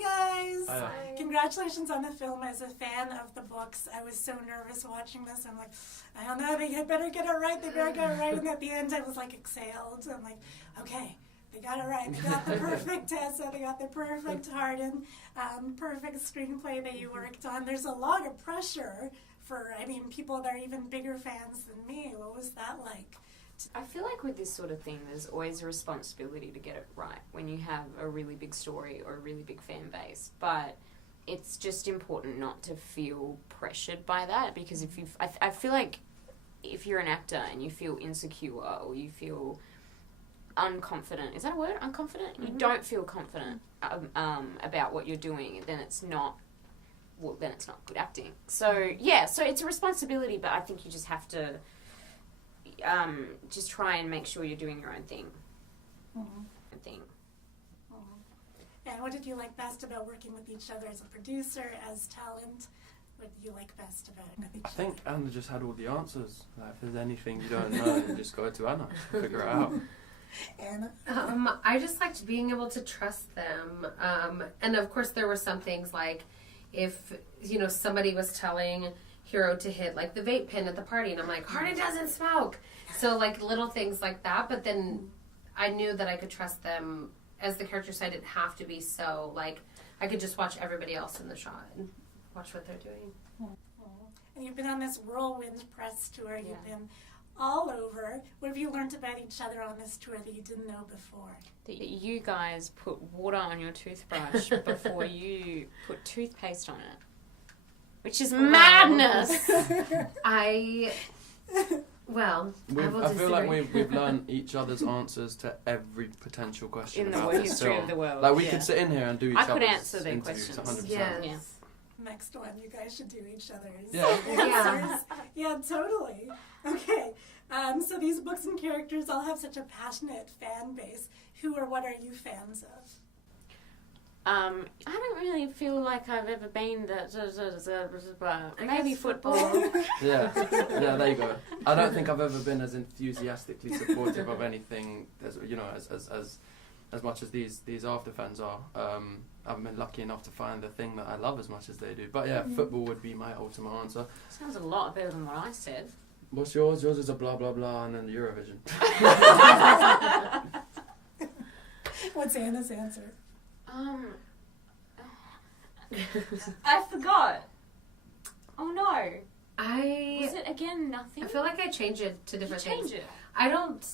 Hi guys! Hi. Congratulations on the film. As a fan of the books, I was so nervous watching this. I'm like, I don't know, they better get it right, they better get it right. And at the end I was like exhaled. I'm like, okay, they got it right. They got the perfect Tessa, they got the perfect Hardin, perfect screenplay that you worked on. There's a lot of pressure for, people that are even bigger fans than me. What was that like? I feel like with this sort of thing, there's always a responsibility to get it right when you have a really big story or a really big fan base. But it's just important not to feel pressured by that, because if I feel like if you're an actor and you feel insecure or you feel unconfident, is that a word? Unconfident? Mm-hmm. You don't feel confident about what you're doing, then it's not. Well, then it's not good acting. So yeah, so it's a responsibility, but I think you just have to. Just try and make sure you're doing your own thing. Mm-hmm. And what did you like best about working with each other as a producer, as talent? What did you like best about it with each other? I think Anna just had all the answers. Like, if there's anything you don't know, you just go to Anna and figure it out. Anna? I just liked being able to trust them. And of course there were some things like if, somebody was telling Hero to hit like the vape pen at the party, and I'm like, Hardin doesn't smoke. So like little things like that, but then I knew that I could trust them as the character, so I didn't have to be so like I could just watch everybody else in the shot and watch what they're doing. And you've been on this whirlwind press tour. You've been all over. What have you learned about each other on this tour that you didn't know before? That you guys put water on your toothbrush before you put toothpaste on it. Which is madness. I feel like we've learned each other's answers to every potential question in the about this history film. of the world. Like we could sit in here and do each other's I could answer their interviews questions. 100%. Yes. Yeah. Next one, you guys should do each other's Yeah. answers. Yeah, totally. Okay, so these books and characters all have such a passionate fan base. Who or what are you fans of? I don't really feel like I've ever been maybe football. Yeah, there you go. I don't think I've ever been as enthusiastically supportive of anything as much as these after fans are. I've been lucky enough to find the thing that I love as much as they do. But yeah, football would be my ultimate answer. Sounds a lot better than what I said. What's yours? Yours is a blah blah blah and then Eurovision. What's Anna's answer? I forgot. Oh no. Was it again nothing? I feel like I change it to different things. Change it. I don't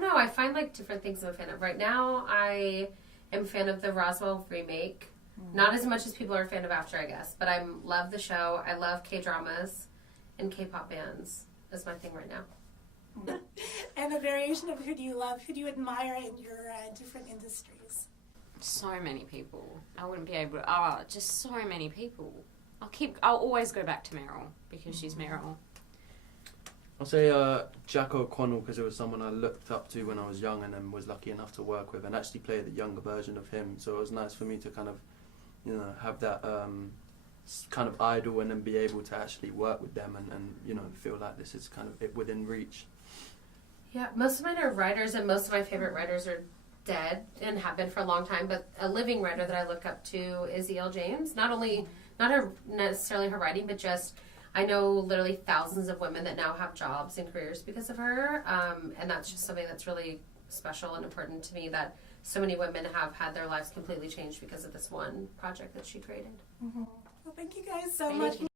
know. I find like different things I'm a fan of. Right now, I am a fan of the Roswell remake. Not as much as people are a fan of After, I guess. But I love the show. I love K-dramas and K-pop bands. That's my thing right now. And a variation of who do you love, who do you admire in your different industries? So many people. I wouldn't be able to. Just so many people. I'll always go back to Meryl because she's Meryl. I'll say Jack O'Connell because it was someone I looked up to when I was young and then was lucky enough to work with and actually play the younger version of him. So it was nice for me to kind of, have that kind of idol and then be able to actually work with them and feel like this is kind of within reach. Yeah, most of mine are writers, and most of my favorite writers are dead and have been for a long time. But a living writer that I look up to is E.L. James. Not necessarily her writing, but just I know literally thousands of women that now have jobs and careers because of her. And that's just something that's really special and important to me, that so many women have had their lives completely changed because of this one project that she created. Well, thank you guys so much.